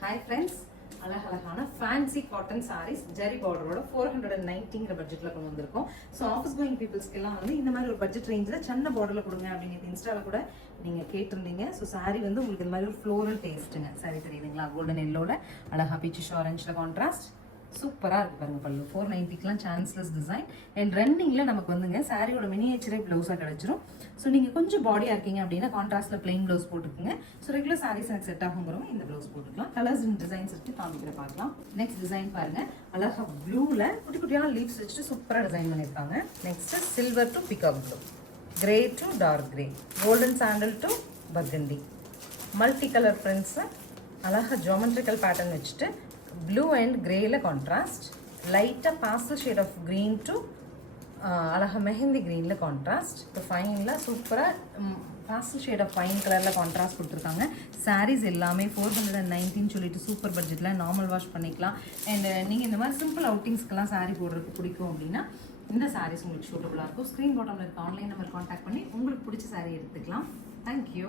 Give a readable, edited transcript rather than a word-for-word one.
Hi friends, அழகழகான fancy cotton saris ஜெரி பார்டரோட 490ங்கிற பட்ஜெட்டில் கொண்டு வந்திருக்கோம். ஸோ ஆஃபீஸ் கோயிங் பீப்புள்ஸ்க்கெல்லாம் வந்து இந்த மாதிரி ஒரு பட்ஜெட் ரேஞ்சில் சின்ன பார்டரில் கொடுங்க அப்படிங்கிறது இன்ஸ்டாவில் கூட நீங்கள் கேட்டிருந்தீங்க. ஸோ சாரீ வந்து உங்களுக்கு இந்த மாதிரி ஒரு ஃப்ளோரல் டேஸ்ட்டுங்க. சாரீ தெரியுதுங்களா? கோல்டன் எல்லோட அழகா பீச்சிஷ் ஆரஞ்சில் கான்ட்ராஸ்ட் சூப்பராக இருக்குது பாருங்க. பல்லு 490க்குலாம் சான்ஸ்லெஸ் டிசைன் அண்ட் ரன்னிங்கில் நமக்கு வந்துங்க சாரியோட மினியேச்சரே ப்ளவுஸாக கிடச்சிரும். ஸோ நீங்கள் கொஞ்சம் பாடியாக இருக்கீங்க அப்படின்னா கான்ட்ராஸ்ட்டில் பிளெயின் ப்ளவுஸ் போட்டுக்குங்க. ஸோ ரெகுலர் சாரீஸ் எனக்கு செட் ஆகுங்கிறவங்க இந்த ப்ளவுஸ் போட்டுக்கலாம். கலர்ஸ் அண்ட் டிசைன்ஸ் வச்சு காமிக்கிற பார்க்கலாம். நெக்ஸ்ட் டிசைன் பாருங்க, அழகா ப்ளூவில் குட்டி குட்டியான லீவ்ஸ் வச்சுட்டு சூப்பராக டிசைன் பண்ணியிருக்காங்க. Next silver to peacock blue, grey to dark grey, golden sandal to burgundy, multi colour prints அழகா ஜியோமெட்ரிக்கல் பேட்டர்ன் வச்சுட்டு ப்ளூ அண்ட் கிரேல கான்ட்ராஸ்ட், லைட்டாக pastel shade of green to அழகா மெஹந்தி க்ரீனில் கான்ட்ராஸ்ட். இப்போ ஃபைனில் சூப்பராக பாஸ்டல் ஷேட் ஆஃப் ஃபைன் கலரில் கான்ட்ராஸ்ட் கொடுத்துருக்காங்க. சாரீஸ் எல்லாமே 419 சொல்லிட்டு சூப்பர் பட்ஜெட்டில் நார்மல் வாஷ் பண்ணிக்கலாம். அண்ட் நீங்கள் இந்த மாதிரி சிம்பிள் அவுட்டிங்ஸ்க்கெல்லாம் சாரீ போடுறதுக்கு பிடிக்கும் அப்படின்னா இந்த சாரீஸ் உங்களுக்கு சூட்டபுளாக இருக்கும். ஸ்க்ரீன் பாட்டமில் இருக்க ஆன்லைன் நம்பர் கான்டாக்ட் பண்ணி உங்களுக்கு பிடிச்ச சாரீ எடுத்துக்கலாம். தேங்க்யூ.